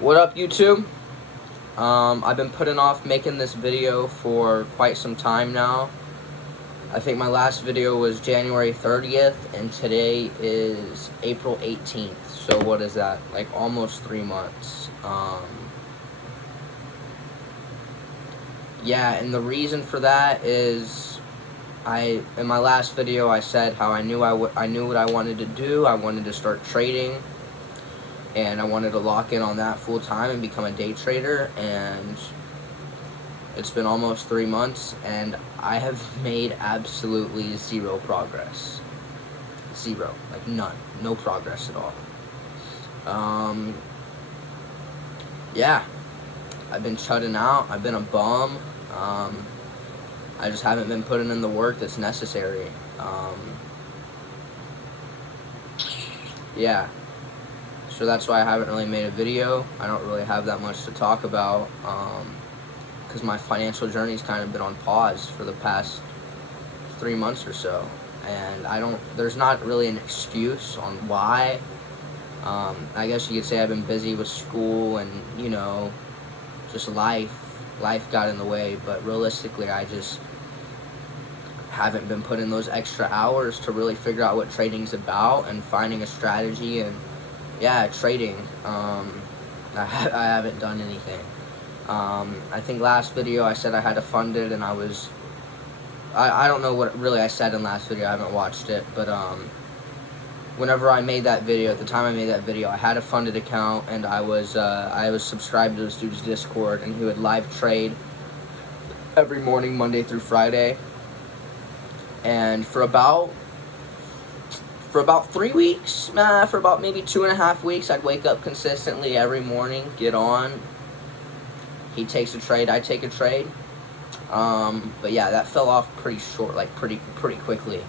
What up, YouTube? I've been putting off making this video for quite some time now. I think my last video was January 30th, and today is April 18th. So what is that? Like almost 3 months. Yeah, and the reason for that is in my last video I said how I knew what I wanted to do. I wanted to start trading, and I wanted to lock in on that full time and become a day trader. And it's been almost 3 months, and I have made absolutely zero progress. Zero, like none, no progress at all. Yeah, I've been shutting out. I've been a bum. I just haven't been putting in the work that's necessary. Yeah. So that's why I haven't really made a video. I don't really have that much to talk about, because my financial journey's kind of been on pause for the past 3 months or so, and there's not really an excuse on why. I guess you could say I've been busy with school and, you know, just life got in the way, but realistically I just haven't been putting those extra hours to really figure out what trading's about and finding a strategy. And yeah, trading, I haven't done anything. I think last video I said I had to fund it, and I don't know what really I said in last video. I haven't watched it, but whenever I made that video, at the time I made that video, I had a funded account, and I was subscribed to this dude's Discord, and he would live trade every morning, Monday through Friday. And for about 3 weeks, for about maybe 2.5 weeks, I'd wake up consistently every morning, get on. He takes a trade, I take a trade. But yeah, that fell off pretty short, like pretty quickly.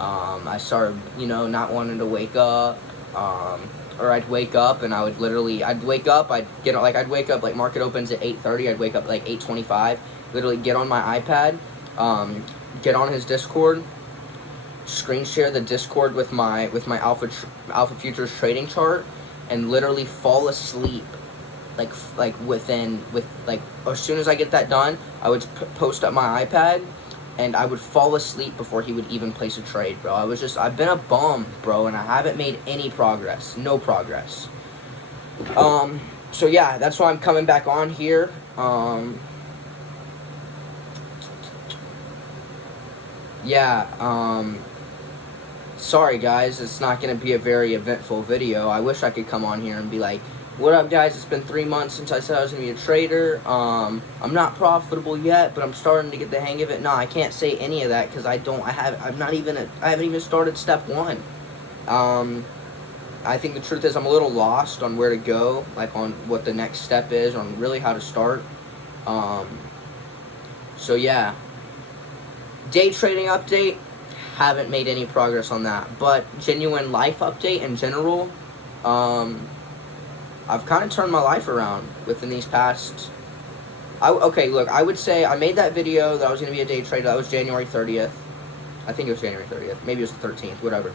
I started, you know, not wanting to wake up, or I'd wake up and I'd wake up, I'd wake up, like market opens at 8:30, I'd wake up like 8:25, literally get on my iPad, get on his Discord, screen share the Discord with my Alpha Futures trading chart, and literally fall asleep, as soon as I get that done, I would post up my iPad, and I would fall asleep before he would even place a trade, bro. I've been a bum, bro, and I haven't made any progress. No progress. So yeah, that's why I'm coming back on here. Sorry guys, it's not going to be a very eventful video. I wish I could come on here and be like, what up guys, it's been 3 months since I said I was going to be a trader. I'm not profitable yet, but I'm starting to get the hang of it. No, I can't say any of that because I haven't even started step 1. I think the truth is I'm a little lost on where to go, like on what the next step is, on really how to start. So yeah, day trading update, haven't made any progress on that. But genuine life update in general, I've kind of turned my life around within these past... okay, look, I would say I made that video that I was going to be a day trader. That was January 30th. I think it was January 30th. Maybe it was the 13th, whatever.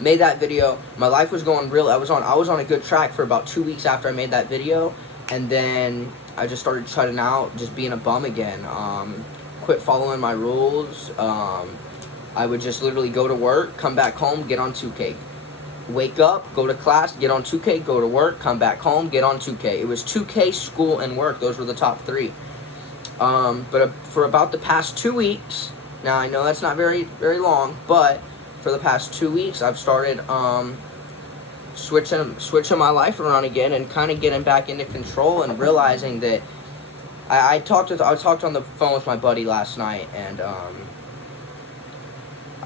Made that video. My life was going real... I was on a good track for about 2 weeks after I made that video. And then I just started shutting out, just being a bum again. Quit following my rules. I would just literally go to work, come back home, get on 2K. Wake up, go to class, get on 2K, go to work, come back home, get on 2K. It was 2K, school, and work. Those were the top 3. But for about the past 2 weeks, now I know that's not very, very long, but for the past 2 weeks, I've started switching my life around again and kind of getting back into control and realizing that I talked on the phone with my buddy last night, and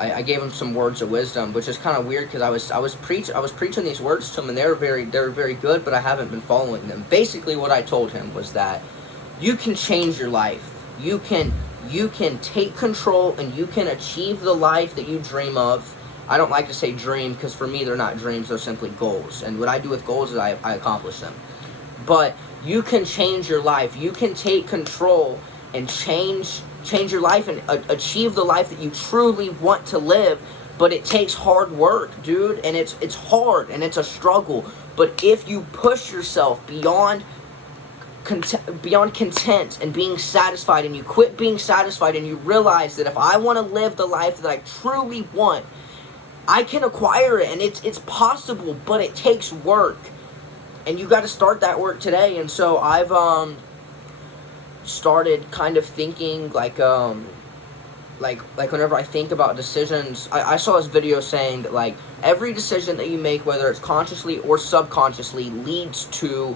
I gave him some words of wisdom, which is kind of weird because I was preaching these words to him, and they were very good, but I haven't been following them. Basically, what I told him was that you can change your life. You can take control, and you can achieve the life that you dream of. I don't like to say dream because for me they're not dreams; they're simply goals. And what I do with goals is I accomplish them. But you can change your life. You can take control and change your life and achieve the life that you truly want to live but it takes hard work, dude, and it's hard and it's a struggle. But if you push yourself beyond content and being satisfied, and you quit being satisfied, and you realize that if I want to live the life that I truly want, I can acquire it, and it's possible, but it takes work, and you got to start that work today. And so I've started kind of thinking like whenever I think about decisions, I saw this video saying that like every decision that you make, whether it's consciously or subconsciously, leads to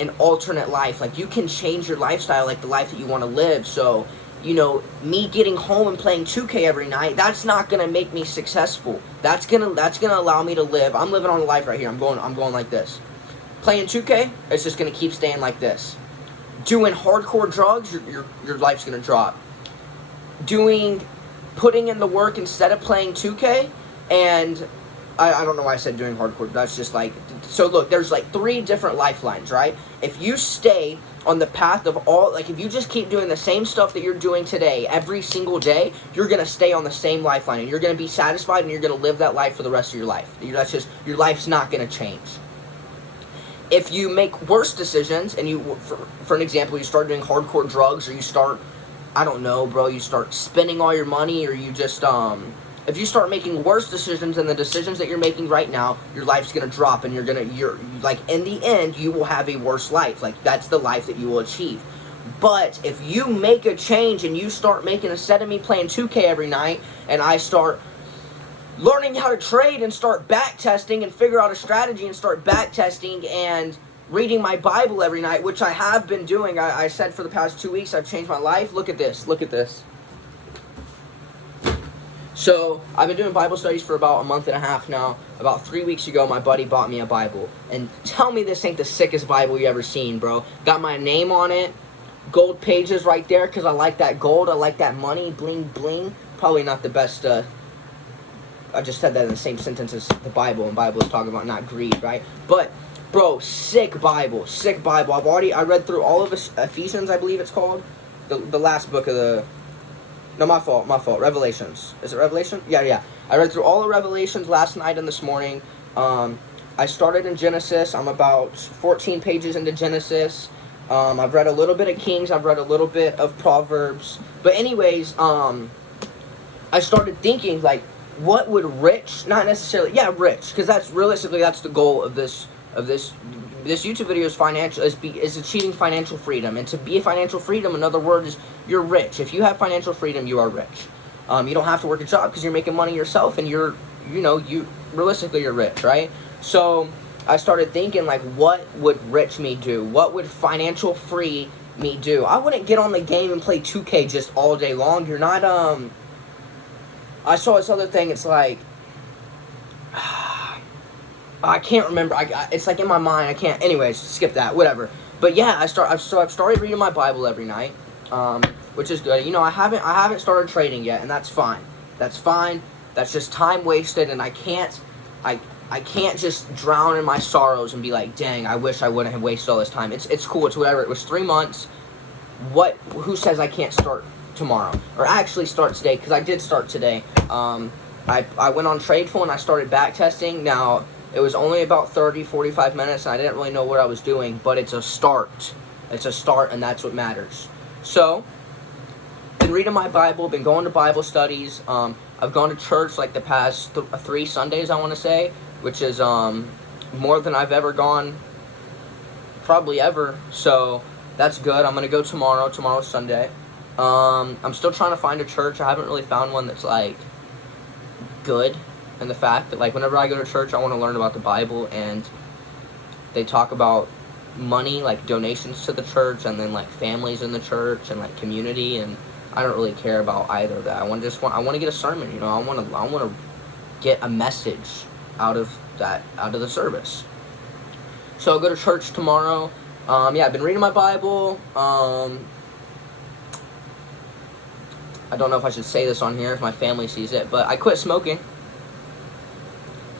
an alternate life. Like you can change your lifestyle, like the life that you want to live. So, you know, me getting home and playing 2K every night, that's not gonna make me successful. That's gonna allow me to live. I'm living on a life right here. I'm going like this. Playing 2K, it's just gonna keep staying like this. Doing hardcore drugs, your life's gonna drop. Putting in the work instead of playing 2K, and I don't know why I said doing hardcore. That's just like, so look, there's like 3 different lifelines, right? If you stay on the path of like if you just keep doing the same stuff that you're doing today every single day, you're going to stay on the same lifeline, and you're going to be satisfied, and you're going to live that life for the rest of your life. That's just, your life's not going to change. If you make worse decisions, and for an example, you start doing hardcore drugs, or you start, I don't know, bro, you start spending all your money, or you just, if you start making worse decisions than the decisions that you're making right now, your life's gonna drop, and you're like, in the end, you will have a worse life. Like, that's the life that you will achieve. But if you make a change and you start making, instead of me playing 2K every night, and I start learning how to trade and start back testing and figure out a strategy and start back testing and reading my Bible every night, which I have been doing. I said for the past 2 weeks I've changed my life. Look at this. Look at this. So, I've been doing Bible studies for about a month and a half now. About 3 weeks ago, my buddy bought me a Bible. And tell me this ain't the sickest Bible you ever seen, bro. Got my name on it. Gold pages right there, because I like that gold. I like that money. Bling, bling. Probably not the best, I just said that in the same sentence as the Bible, and Bible is talking about not greed, right? But, bro, sick Bible. Sick Bible. I read through all of Ephesians, I believe it's called. The last book of the... No, my fault. Revelations. Is it Revelation? Yeah. I read through all the Revelations last night and this morning. I started in Genesis. I'm about 14 pages into Genesis. I've read a little bit of Kings. I've read a little bit of Proverbs. But anyways, I started thinking, like, what would rich, not necessarily, yeah, rich, because that's the goal of this YouTube video is achieving financial freedom. And to be a financial freedom, in other words, you're rich. If you have financial freedom, you are rich. You don't have to work a job because you're making money yourself, and realistically you're rich, right? So I started thinking, like, what would rich me do? What would financial free me do? I wouldn't get on the game and play 2K just all day long. You're not, I saw this other thing, it's like, I can't remember. It's like in my mind. I can't. Anyways, skip that. Whatever. But yeah, I've started reading my Bible every night, which is good. You know, I haven't started trading yet, and that's fine. That's fine. That's just time wasted, and I can't just drown in my sorrows and be like, dang, I wish I wouldn't have wasted all this time. It's cool. It's whatever. It was 3 months. Who says I can't start tomorrow, or actually start today? Because I did start today. I went on Tradeful and I started back testing. Now, it was only about 30-45 minutes, and I didn't really know what I was doing, but it's a start. It's a start, and that's what matters. So, been reading my Bible, been going to Bible studies. I've gone to church like the past 3 Sundays, I want to say, which is more than I've ever gone, probably ever. So, that's good. I'm going to go tomorrow. Tomorrow's Sunday. I'm still trying to find a church. I haven't really found one that's, like, good. And the fact that, like, whenever I go to church, I want to learn about the Bible, and they talk about money, like donations to the church, and then, like, families in the church, and, like, community, and I don't really care about either of that. I want to get a sermon, you know. I want to get a message out of the service. So I'll go to church tomorrow. Yeah, I've been reading my Bible. I don't know if I should say this on here if my family sees it, but I quit smoking.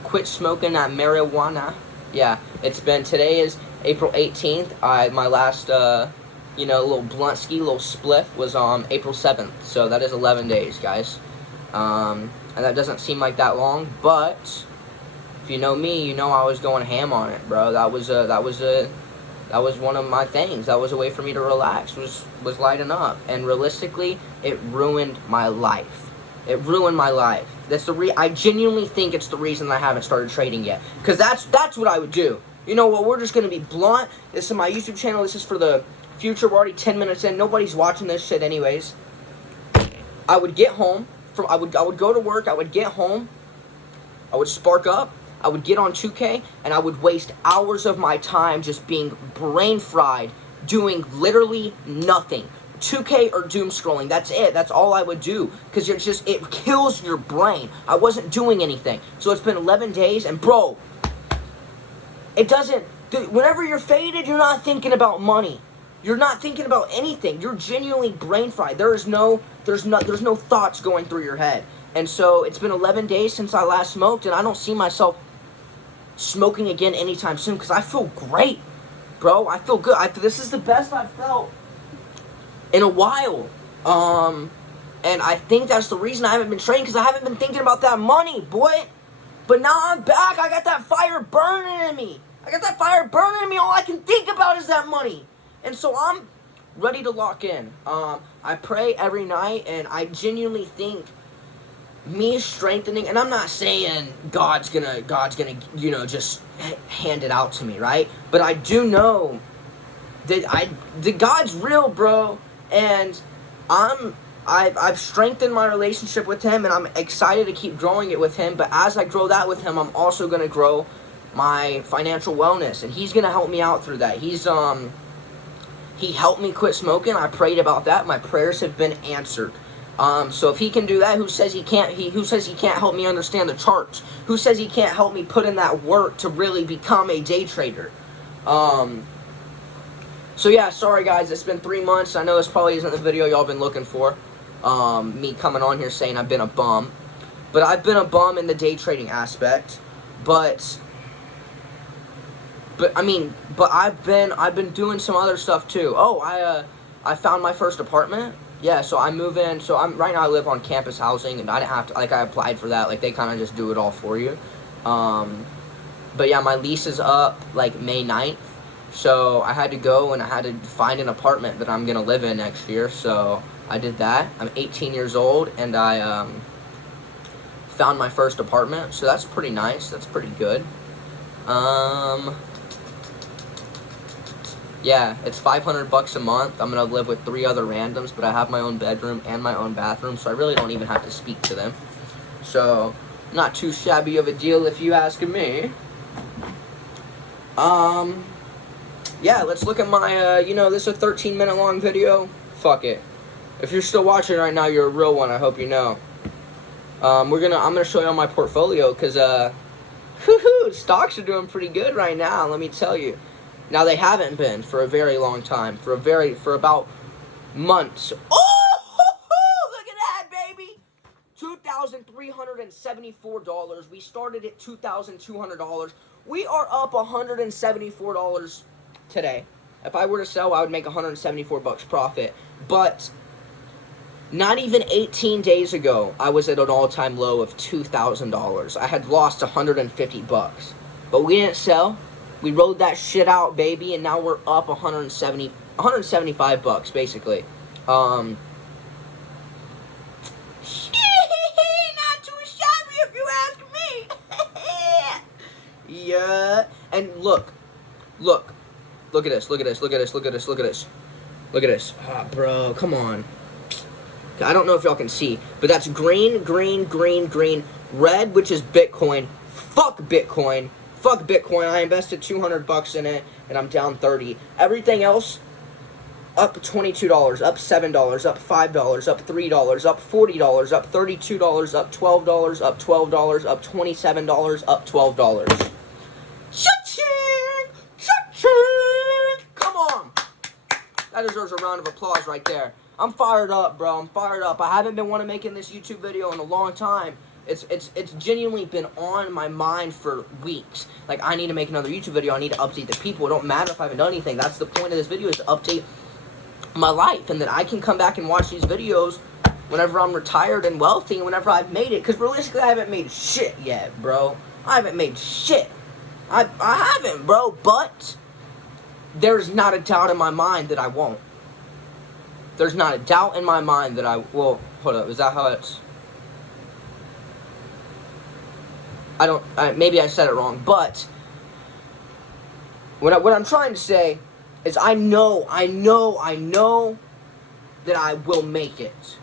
Quit smoking that marijuana. Yeah, today is April 18th. My last, little blunt ski, little spliff was on April 7th. So that is 11 days, guys. and that doesn't seem like that long, but if you know me, you know I was going ham on it, bro. That was one of my things. That was a way for me to relax, was lighting up. And realistically, it ruined my life. It ruined my life. I genuinely think it's the reason I haven't started trading yet. Because that's what I would do. You know what, we're just going to be blunt. This is my YouTube channel. This is for the future. We're already 10 minutes in. Nobody's watching this shit anyways. I would get home. I would go to work. I would get home. I would spark up. I would get on 2K, and I would waste hours of my time just being brain fried, doing literally nothing. 2K or doom scrolling, that's it. That's all I would do, because it kills your brain. I wasn't doing anything. So it's been 11 days, and bro, it doesn't, whenever you're faded, you're not thinking about money. You're not thinking about anything. You're genuinely brain fried. There's no thoughts going through your head. And so it's been 11 days since I last smoked, and I don't see myself smoking again anytime soon, because I feel great, bro. I feel good. This is the best I've felt in a while. And I think that's the reason I haven't been trading, because I haven't been thinking about that money, boy. But now I'm back. I got that fire burning in me. All I can think about is that money. And so I'm ready to lock in. I pray every night, and I genuinely think me strengthening, and I'm not saying God's gonna, you know, just hand it out to me, right? But I do know that God's real, bro, and I've strengthened my relationship with Him, and I'm excited to keep growing it with Him. But as I grow that with Him, I'm also gonna grow my financial wellness, and He's gonna help me out through that. He helped me quit smoking. I prayed about that. My prayers have been answered. So if He can do that, who says He can't? Who says He can't help me understand the charts? Who says He can't help me put in that work to really become a day trader? So yeah, sorry guys, it's been 3 months. I know this probably isn't the video y'all been looking for. Me coming on here saying I've been a bum, but I've been a bum in the day trading aspect. But I've been doing some other stuff too. Oh, I found my first apartment. Yeah, so I move in. So right now I live on campus housing, and I didn't have to, I applied for that. They kind of just do it all for you. But yeah, my lease is up May 9th. So I had to go and I had to find an apartment that I'm gonna live in next year. So I did that. I'm 18 years old, and I found my first apartment. So that's pretty nice. That's pretty good. Yeah, it's $500 a month. I'm going to live with 3 other randoms, but I have my own bedroom and my own bathroom, so I really don't even have to speak to them. So, not too shabby of a deal if you ask me. Yeah, let's look at my, this is a 13-minute long video. Fuck it. If you're still watching right now, you're a real one, I hope you know. I'm gonna show you all my portfolio, because, stocks are doing pretty good right now, let me tell you. Now, they haven't been for a very long time, for about months. Oh, look at that, baby! $2,374. We started at $2,200. We are up $174 today. If I were to sell, I would make $174 profit. But not even 18 days ago, I was at an all-time low of $2,000. I had lost $150. But we didn't sell. We rode that shit out, baby, and now we're up $175 basically. Not too shabby if you ask me. Yeah, and look at this, look at this. Ah, bro, come on. I don't know if y'all can see, but that's green, red, which is Bitcoin. Fuck Bitcoin. Fuck Bitcoin. I invested $200 in it, and I'm down 30. Everything else, up $22, up $7, up $5, up $3, up $40, up $32, up $12, up $12, up $27, up $12. Cha-ching! Cha-ching! Come on! That deserves a round of applause right there. I'm fired up, bro. I'm fired up. I haven't been wanting to making this YouTube video in a long time. It's genuinely been on my mind for weeks. I need to make another YouTube video. I need to update the people. It don't matter if I haven't done anything. That's the point of this video, is to update my life. And then I can come back and watch these videos whenever I'm retired and wealthy, and whenever I've made it. Because realistically, I haven't made shit yet, bro. I haven't made shit. I haven't, bro. But there's not a doubt in my mind that I won't. There's not a doubt in my mind that I will. Hold up. Is that how it's? I don't. Maybe I said it wrong. But what I'm trying to say is I know that I will make it.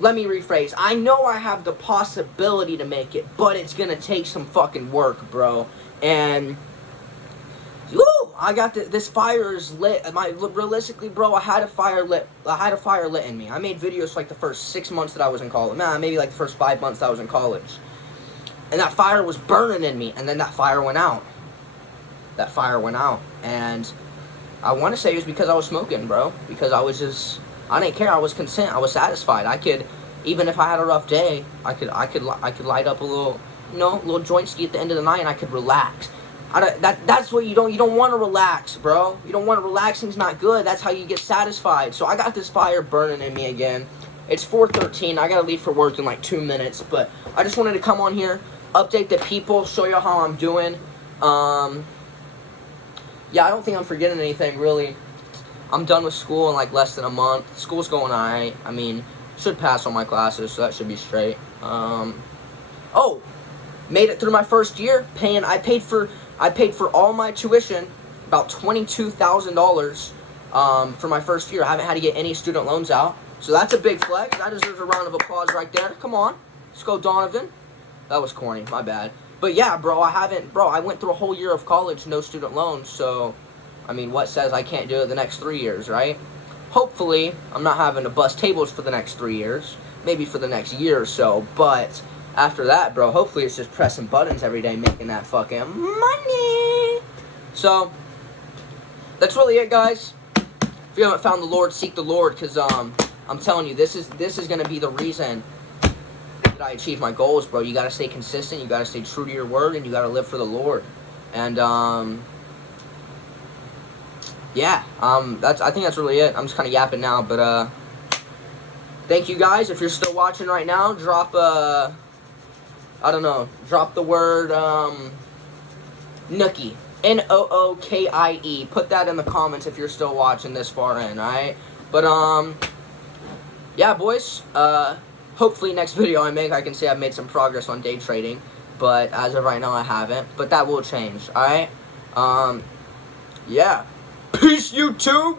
Let me rephrase. I know I have the possibility to make it, but it's gonna take some fucking work, bro. And woo, I got this fire is lit. Realistically, bro, I had a fire lit in me. I made videos for like the first 6 months that I was in college. Nah, maybe like the first 5 months that I was in college. And that fire was burning in me, and then that fire went out. That fire went out, and I want to say it was because I was smoking, bro. Because I didn't care. I was content. I was satisfied. I could, even if I had a rough day, I could light up a little, little joint ski at the end of the night, and I could relax. That's what you don't want to relax, bro. You don't want to relaxing's not good. That's how you get satisfied. So I got this fire burning in me again. It's 4:13. I gotta leave for work in like 2 minutes, but I just wanted to come on here, update the people, show you how I'm doing. Yeah, I don't think I'm forgetting anything, really. I'm done with school in like less than a month. School's going alright. I mean, should pass all my classes, so that should be straight. Oh, made it through my first year. I paid for all my tuition, about $22,000 for my first year. I haven't had to get any student loans out, so that's a big flex. That deserves a round of applause right there. Come on, let's go, Donovan. That was corny. My bad. But yeah, bro, I went through a whole year of college, no student loans, so, I mean, what says I can't do it the next 3 years, right? Hopefully, I'm not having to bust tables for the next 3 years, maybe for the next year or so, but after that, bro, hopefully it's just pressing buttons every day, making that fucking money. So, that's really it, guys. If you haven't found the Lord, seek the Lord, because, I'm telling you, this is going to be the reason I achieve my goals, bro. You gotta stay consistent, you gotta stay true to your word, and you gotta live for the Lord. And yeah, I think that's really it. I'm just kind of yapping now, but thank you guys. If you're still watching right now, drop drop the word Nookie, Nookie. Put that in the comments if you're still watching this far in, alright? But yeah, boys. Hopefully next video I make, I can say I've made some progress on day trading. But as of right now, I haven't. But that will change, alright? Yeah. Peace, YouTube!